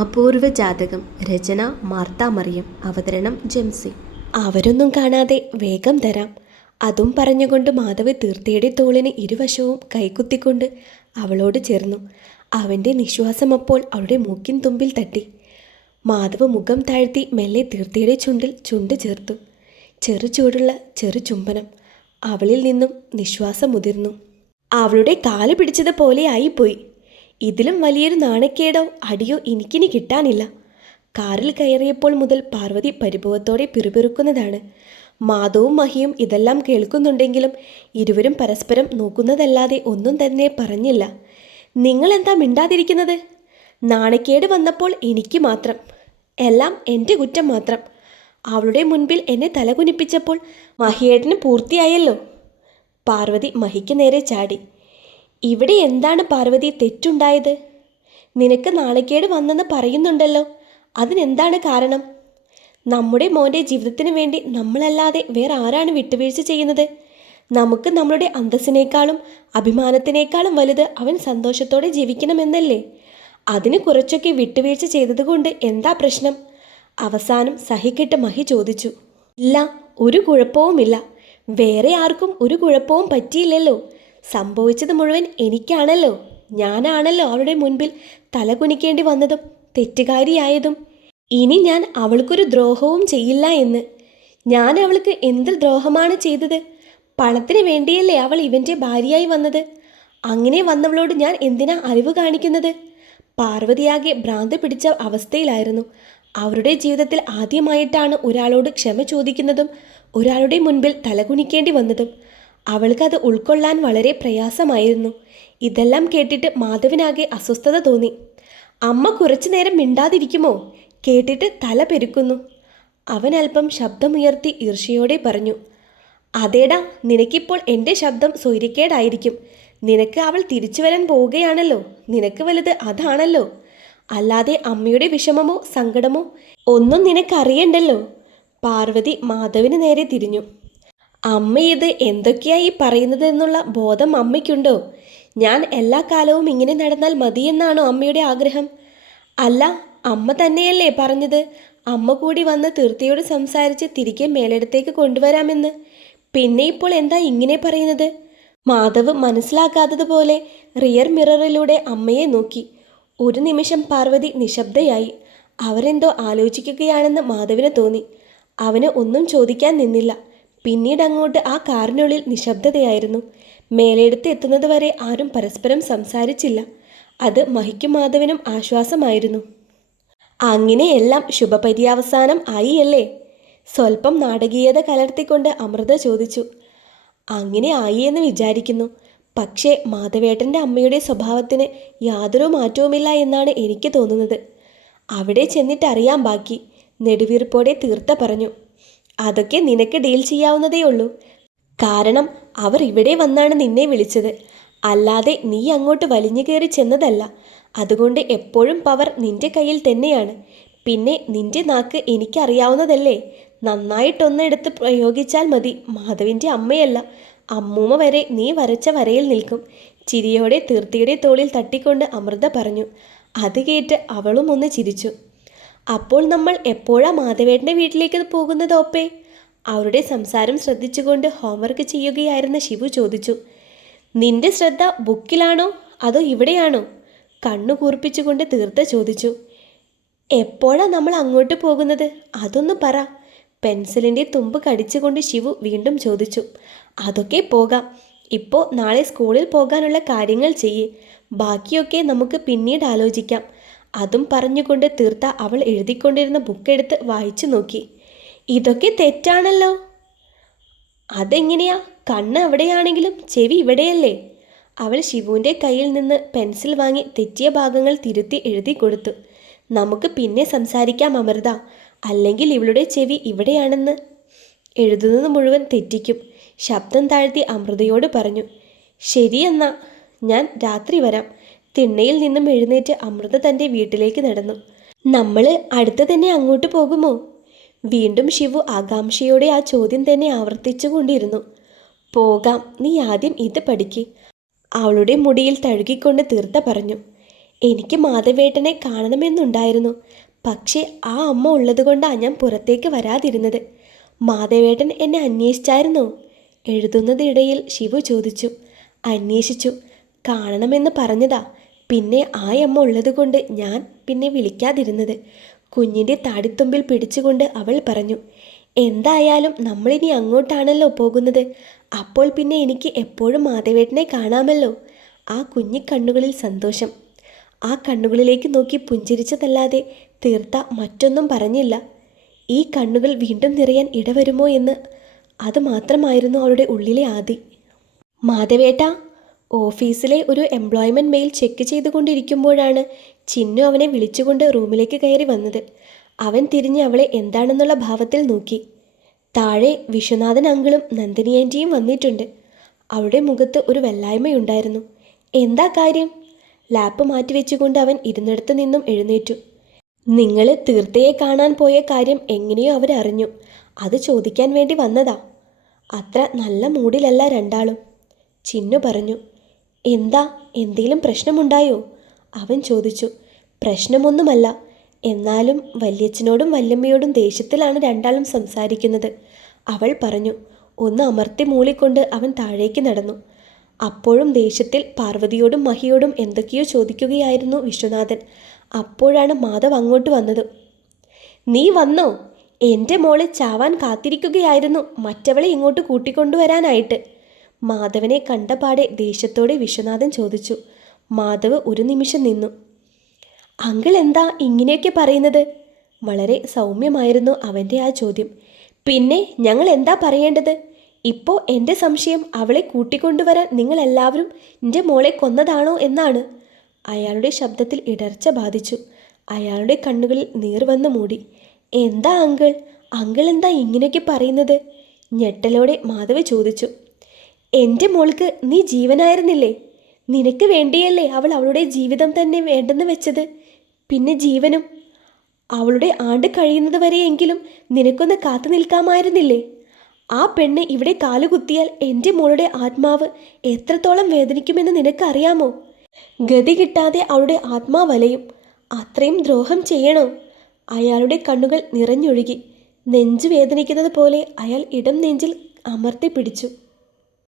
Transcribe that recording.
അപൂർവ ജാതകം. രചന മാർത്ത മറിയം. അവതരണം ജെംസി. അവരൊന്നും കാണാതെ വേഗം തരാം. അതും പറഞ്ഞുകൊണ്ട് മാധവ് തീർത്ഥയുടെ തോളിന് ഇരുവശവും കൈകുത്തിക്കൊണ്ട് അവളോട് ചേർന്നു. അവൻ്റെ നിശ്വാസം അപ്പോൾ അവളുടെ മൂക്കിൻ തുമ്പിൽ തട്ടി. മാധവ് മുഖം താഴ്ത്തി മെല്ലെ തീർത്ഥയുടെ ചുണ്ടിൽ ചുണ്ട് ചേർത്തു. ചെറു ചൂടുള്ള ചെറു ചുംബനം. അവളിൽ നിന്നും നിശ്വാസം മുതിർന്നു. അവളുടെ കാല് പിടിച്ചതുപോലെ ആയിപ്പോയി. ഇതിലും വലിയൊരു നാണക്കേടോ അടിയോ എനിക്കിനി കിട്ടാനില്ല. കാറിൽ കയറിയപ്പോൾ മുതൽ പാർവതി പരിഭവത്തോടെ പിറുപിറുക്കുന്നതാണ്. മാധവും മഹിയും ഇതെല്ലാം കേൾക്കുന്നുണ്ടെങ്കിലും ഇരുവരും പരസ്പരം നോക്കുന്നതല്ലാതെ ഒന്നും തന്നെ പറഞ്ഞില്ല. നിങ്ങളെന്താ മിണ്ടാതിരിക്കുന്നത്? നാണക്കേട് വന്നപ്പോൾ എനിക്ക് മാത്രം. എല്ലാം എൻ്റെ കുറ്റം മാത്രം. അവളുടെ മുൻപിൽ എന്നെ തലകുനിപ്പിച്ചപ്പോൾ മഹിയേട്ടന് പൂർത്തിയായല്ലോ. പാർവതി മഹിക്ക് നേരെ ചാടി. ഇവിടെ എന്താണ് പാർവതി തെറ്റുണ്ടായത്? നിനക്ക് നാണക്കേട് വന്നെന്ന് പറയുന്നുണ്ടല്ലോ, അതിനെന്താണ് കാരണം? നമ്മുടെ മോൻ്റെ ജീവിതത്തിന് വേണ്ടി നമ്മളല്ലാതെ വേറെ ആരാണ് വിട്ടുവീഴ്ച ചെയ്യുന്നത്? നമുക്ക് നമ്മളുടെ അന്തസ്സിനേക്കാളും അഭിമാനത്തിനേക്കാളും വലുത് അവൻ സന്തോഷത്തോടെ ജീവിക്കണമെന്നല്ലേ? അതിന് കുറച്ചൊക്കെ വിട്ടുവീഴ്ച ചെയ്തതുകൊണ്ട് എന്താ പ്രശ്നം? അവസാനം സഹിക്കെട്ട് മഹി ചോദിച്ചു. ഇല്ല, ഒരു കുഴപ്പവുമില്ല. വേറെ ആർക്കും ഒരു കുഴപ്പവും പറ്റിയില്ലല്ലോ. സംഭവിച്ചത് മുഴുവൻ എനിക്കാണല്ലോ. ഞാനാണല്ലോ അവളുടെ മുൻപിൽ തലകുനിക്കേണ്ടി വന്നതും തെറ്റുകാരിയായതും. ഇനി ഞാൻ അവൾക്കൊരു ദ്രോഹവും ചെയ്യില്ല എന്ന്. ഞാൻ അവൾക്ക് എന്ത് ദ്രോഹമാണ് ചെയ്തത്? പണത്തിന് വേണ്ടിയല്ലേ അവൾ ഇവൻ്റെ ഭാര്യയായി വന്നത്? അങ്ങനെ വന്നവളോട് ഞാൻ എന്തിനാ അറിവ് കാണിക്കുന്നത്? പാർവതിയാകെ ഭ്രാന്ത് പിടിച്ച അവസ്ഥയിലായിരുന്നു. അവരുടെ ജീവിതത്തിൽ ആദ്യമായിട്ടാണ് ഒരാളോട് ക്ഷമ ചോദിക്കുന്നതും ഒരാളുടെ മുൻപിൽ തലകുനിക്കേണ്ടി വന്നതും. അവൾക്കത് ഉൾക്കൊള്ളാൻ വളരെ പ്രയാസമായിരുന്നു. ഇതെല്ലാം കേട്ടിട്ട് മാധവനാകെ അസ്വസ്ഥത തോന്നി. അമ്മ കുറച്ചു നേരം മിണ്ടാതിരിക്കുമോ? കേട്ടിട്ട് തല പെരുക്കുന്നു. അവൻ അല്പം ശബ്ദമുയർത്തി ഈർഷ്യയോടെ പറഞ്ഞു. അതേടാ, നിനക്കിപ്പോൾ എൻ്റെ ശബ്ദം സ്വൈര്യക്കേടായിരിക്കും. നിനക്ക് അവൾ തിരിച്ചു വരാൻ പോവുകയാണല്ലോ. നിനക്ക് വലുത് അതാണല്ലോ. അല്ലാതെ അമ്മയുടെ വിഷമമോ സങ്കടമോ ഒന്നും നിനക്കറിയണ്ടല്ലോ. പാർവതി മാധവിന് നേരെ തിരിഞ്ഞു. അമ്മ ഇത് എന്തൊക്കെയായി പറയുന്നത് എന്നുള്ള ബോധം അമ്മയ്ക്കുണ്ടോ? ഞാൻ എല്ലാ കാലവും ഇങ്ങനെ നടന്നാൽ മതിയെന്നാണോ അമ്മയുടെ ആഗ്രഹം? അല്ല, അമ്മ തന്നെയല്ലേ പറഞ്ഞത് അമ്മ കൂടി വന്ന് തീർത്ഥയോട് സംസാരിച്ച് തിരികെ മേലെടുത്തേക്ക് കൊണ്ടുവരാമെന്ന്. പിന്നെ ഇപ്പോൾ എന്താ ഇങ്ങനെ പറയുന്നത്? മാധവ് മനസ്സിലാക്കാത്തതുപോലെ റിയർ മിററിലൂടെ അമ്മയെ നോക്കി. ഒരു നിമിഷം പാർവതി നിശബ്ദയായി. അവരെന്തോ ആലോചിക്കുകയാണെന്ന് മാധവിന് തോന്നി. അവന് ഒന്നും ചോദിക്കാൻ നിന്നില്ല. പിന്നീട് അങ്ങോട്ട് ആ കാറിനുള്ളിൽ നിശബ്ദതയായിരുന്നു. മേലെടുത്ത് എത്തുന്നതുവരെ ആരും പരസ്പരം സംസാരിച്ചില്ല. അത് മഹിക്കും മാധവനും ആശ്വാസമായിരുന്നു. അങ്ങനെയെല്ലാം ശുഭപര്യവസാനം ആയിയല്ലേ? സ്വല്പം നാടകീയത കലർത്തിക്കൊണ്ട് അമൃത ചോദിച്ചു. അങ്ങനെ ആയി എന്ന് വിചാരിക്കുന്നു. പക്ഷേ മാധവേട്ടൻ്റെ അമ്മയുടെ സ്വഭാവത്തിന് യാതൊരു മാറ്റവുമില്ല എന്നാണ് എനിക്ക് തോന്നുന്നത്. അവിടെ ചെന്നിട്ടറിയാം ബാക്കി. നെടുവീർപ്പോടെ തീർത്ത പറഞ്ഞു. അതൊക്കെ നിനക്ക് ഡീൽ ചെയ്യാവുന്നതേ ഉള്ളൂ. കാരണം അവർ ഇവിടെ വന്നാണ് നിന്നെ വിളിച്ചത്. അല്ലാതെ നീ അങ്ങോട്ട് വലിഞ്ഞു കയറി ചെന്നതല്ല. അതുകൊണ്ട് എപ്പോഴും പവർ നിന്റെ കയ്യിൽ തന്നെയാണ്. പിന്നെ നിന്റെ നാക്ക് എനിക്കറിയാവുന്നതല്ലേ. നന്നായിട്ടൊന്ന് എടുത്ത് പ്രയോഗിച്ചാൽ മതി. മാധവിൻ്റെ അമ്മയല്ല, അമ്മൂമ്മ വരെ നീ വരച്ച വരയിൽ നിൽക്കും. ചിരിയോടെ തീർത്ഥയുടെ തോളിൽ തട്ടിക്കൊണ്ട് അമൃത പറഞ്ഞു. അത് കേട്ട് അവളും ഒന്ന് ചിരിച്ചു. അപ്പോൾ നമ്മൾ എപ്പോഴാ മാധവേട്ടൻ്റെ വീട്ടിലേക്ക് പോകുന്നത് ഓപ്പേ? അവരുടെ സംസാരം ശ്രദ്ധിച്ചുകൊണ്ട് ഹോംവർക്ക് ചെയ്യുകയായിരുന്ന ശിവു ചോദിച്ചു. നിന്റെ ശ്രദ്ധ ബുക്കിലാണോ അതോ ഇവിടെയാണോ? കണ്ണു കൂർപ്പിച്ചുകൊണ്ട് തീർത്ത ചോദിച്ചു. എപ്പോഴാ നമ്മൾ അങ്ങോട്ട് പോകുന്നത്? അതൊന്ന് പറ. പെൻസിലിൻ്റെ തുമ്പ് കടിച്ചുകൊണ്ട് ശിവു വീണ്ടും ചോദിച്ചു. അതൊക്കെ പോകാം. ഇപ്പോൾ നാളെ സ്കൂളിൽ പോകാനുള്ള കാര്യങ്ങൾ ചെയ്യേ. ബാക്കിയൊക്കെ നമുക്ക് പിന്നീട് ആലോചിക്കാം. അതും പറഞ്ഞുകൊണ്ട് തീർത്ത അവൾ എഴുതിക്കൊണ്ടിരുന്ന ബുക്കെടുത്ത് വായിച്ചു നോക്കി. ഇതൊക്കെ തെറ്റാണല്ലോ. അതെങ്ങനെയാ? കണ്ണ് എവിടെയാണെങ്കിലും ചെവി ഇവിടെയല്ലേ? അവൾ ശിവുവിൻ്റെ കയ്യിൽ നിന്ന് പെൻസിൽ വാങ്ങി തെറ്റിയ ഭാഗങ്ങൾ തിരുത്തി എഴുതി കൊടുത്തു. നമുക്ക് പിന്നെ സംസാരിക്കാം അമൃത. അല്ലെങ്കിൽ ഇവളുടെ ചെവി ഇവിടെയാണെന്ന് എഴുതുന്നത് മുഴുവൻ തെറ്റിക്കും. ശബ്ദം താഴ്ത്തി അമൃതയോട് പറഞ്ഞു. ശരിയെന്നാ, ഞാൻ രാത്രി വരാം. തിണ്ണയിൽ നിന്നും എഴുന്നേറ്റ് അമൃത തൻ്റെ വീട്ടിലേക്ക് നടന്നു. നമ്മൾ അടുത്ത് തന്നെ അങ്ങോട്ട് പോകുമോ? വീണ്ടും ശിവു ആകാംക്ഷയോടെ ആ ചോദ്യം തന്നെ ആവർത്തിച്ചു കൊണ്ടിരുന്നു. പോകാം, നീ ആദ്യം ഇത് പഠിക്ക്. അവളുടെ മുടിയിൽ തഴുകിക്കൊണ്ട് തീർത്ത പറഞ്ഞു. എനിക്ക് മാധവേട്ടനെ കാണണമെന്നുണ്ടായിരുന്നു. പക്ഷേ ആ അമ്മ ഉള്ളതുകൊണ്ടാണ് ഞാൻ പുറത്തേക്ക് വരാതിരുന്നത്. മാധവേട്ടൻ എന്നെ അന്വേഷിച്ചായിരുന്നോ? എഴുതുന്നതിനിടയിൽ ശിവു ചോദിച്ചു. അന്വേഷിച്ചു. കാണണമെന്ന് പറഞ്ഞതാ. പിന്നെ ആ അമ്മ ഉള്ളതുകൊണ്ട് ഞാൻ പിന്നെ വിളിക്കാതിരുന്നത്. കുഞ്ഞിൻ്റെ താടിത്തുമ്പിൽ പിടിച്ചുകൊണ്ട് അവൾ പറഞ്ഞു. എന്തായാലും നമ്മളിനി അങ്ങോട്ടാണല്ലോ പോകുന്നത്. അപ്പോൾ പിന്നെ എനിക്ക് എപ്പോഴും മാധവേട്ടനെ കാണാമല്ലോ. ആ കുഞ്ഞിക്കണ്ണുകളിൽ സന്തോഷം. ആ കണ്ണുകളിലേക്ക് നോക്കി പുഞ്ചിരിച്ചതല്ലാതെ തീർത്ത മറ്റൊന്നും പറഞ്ഞില്ല. ഈ കണ്ണുകൾ വീണ്ടും നിറയാൻ ഇടവരുമോ എന്ന് അത് മാത്രമായിരുന്നു അവളുടെ ഉള്ളിലെ ആദി. മാധവേട്ട, ഓഫീസിലെ ഒരു എംപ്ലോയ്മെൻറ്റ് മെയിൽ ചെക്ക് ചെയ്തുകൊണ്ടിരിക്കുമ്പോഴാണ് ചിന്നു അവനെ വിളിച്ചുകൊണ്ട് റൂമിലേക്ക് കയറി വന്നത്. അവൻ തിരിഞ്ഞ് അവളെ എന്താണെന്നുള്ള ഭാവത്തിൽ നോക്കി. താഴെ വിശ്വനാഥൻ അങ്കിളും നന്ദിനി ആൻറ്റിയും വന്നിട്ടുണ്ട്. അവളുടെ മുഖത്ത് ഒരു വെല്ലായ്മയുണ്ടായിരുന്നു. എന്താ കാര്യം? ലാപ്പ് മാറ്റിവെച്ചുകൊണ്ട് അവൻ ഇരുന്നിടത്ത് നിന്നും എഴുന്നേറ്റു. നിങ്ങൾ തീർത്ഥയെ കാണാൻ പോയ കാര്യം എങ്ങനെയോ അവരറിഞ്ഞു. അത് ചോദിക്കാൻ വേണ്ടി വന്നതാ. അത്ര നല്ല മൂഡിലല്ല രണ്ടാളും, ചിന്നു പറഞ്ഞു. എന്താ, എന്തേലും പ്രശ്നമുണ്ടായോ? അവൻ ചോദിച്ചു. പ്രശ്നമൊന്നുമല്ല. എന്നാലും വല്യച്ഛനോടും വല്യമ്മയോടും ദേഷ്യത്തിലാണ് രണ്ടാളും സംസാരിക്കുന്നത്, അവൾ പറഞ്ഞു. ഒന്ന് അമർത്തി മൂളിക്കൊണ്ട് അവൻ താഴേക്ക് നടന്നു. അപ്പോഴും ദേഷ്യത്തിൽ പാർവതിയോടും മഹിയോടും എന്തൊക്കെയോ ചോദിക്കുകയായിരുന്നു വിശ്വനാഥൻ. അപ്പോഴാണ് മാധവ് അങ്ങോട്ട് വന്നത്. നീ വന്നോ? എൻ്റെ മോളെ ചാവാൻ കാത്തിരിക്കുകയായിരുന്നു മറ്റവളെ ഇങ്ങോട്ട് കൂട്ടിക്കൊണ്ടുവരാനായിട്ട്. മാധവനെ കണ്ടപാടെ ദേഷ്യത്തോടെ വിശ്വനാഥൻ ചോദിച്ചു. മാധവ് ഒരു നിമിഷം നിന്നു. അങ്കിൾ എന്താ ഇങ്ങനെയൊക്കെ പറയുന്നത്? വളരെ സൗമ്യമായിരുന്നു അവൻ്റെ ആ ചോദ്യം. പിന്നെ ഞങ്ങൾ എന്താ പറയേണ്ടത്? ഇപ്പോൾ എൻ്റെ സംശയം അവളെ കൂട്ടിക്കൊണ്ടുവരാൻ നിങ്ങളെല്ലാവരും എൻ്റെ മോളെ കൊന്നതാണോ എന്നാണ്. അയാളുടെ ശബ്ദത്തിൽ ഇടർച്ച ബാധിച്ചു. അയാളുടെ കണ്ണുകളിൽ നീർ വന്ന് മൂടി. എന്താ അങ്കിൾ, അങ്കിൾ എന്താ ഇങ്ങനെയൊക്കെ പറയുന്നത്? ഞെട്ടലോടെ മാധവ് ചോദിച്ചു. എൻ്റെ മോൾക്ക് നീ ജീവനായിരുന്നില്ലേ? നിനക്ക് വേണ്ടിയല്ലേ അവൾ അവളുടെ ജീവിതം തന്നെ വേണ്ടെന്ന് വെച്ചത്? പിന്നെ ജീവനും. അവളുടെ ആണ്ട് കഴിയുന്നത് വരെയെങ്കിലും നിനക്കൊന്ന് കാത്തു നിൽക്കാമായിരുന്നില്ലേ? ആ പെണ്ണ് ഇവിടെ കാലുകുത്തിയാൽ എൻ്റെ മോളുടെ ആത്മാവ് എത്രത്തോളം വേദനിക്കുമെന്ന് നിനക്കറിയാമോ? ഗതി കിട്ടാതെ അവളുടെ ആത്മാവലയും. അത്രയും ദ്രോഹം ചെയ്യണോ? അയാളുടെ കണ്ണുകൾ നിറഞ്ഞൊഴുകി. നെഞ്ചു വേദനിക്കുന്നത് പോലെ അയാൾ ഇടം നെഞ്ചിൽ അമർത്തി പിടിച്ചു.